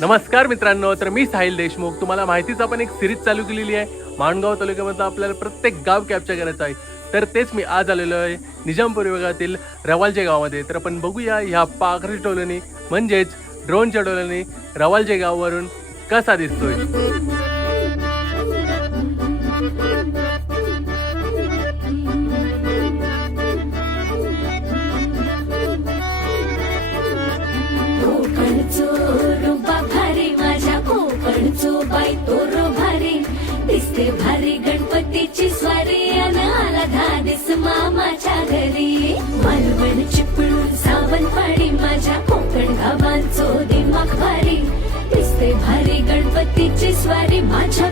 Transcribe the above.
नमस्कार मित्रांनो, तर मी साहिल देशमुख. तुम्हाला माहितीच आपण एक सिरीज चालू केलेली आहे. माणगाव तालुक्यामध्ये आपल्याला प्रत्येक गाव कॅप्चर करायचं आहे. तर तेच मी आज आलेलो आहे निजामपूर विभागातील रवालजे गावामध्ये. तर आपण बघूया ह्या पाखरी टोलनी म्हणजेच ड्रोनच्या टोलनी रवालजे गावावरून कसा दिसतोय. दिसते भारी गणपतीची स्वारी आला धादिस मामाच्या घरी. मालवण चिपळूण सावंतवाडी माझ्या कोकण गावांचो दिमाग भारी. दिसते भारी गणपतीची स्वारी माझ्या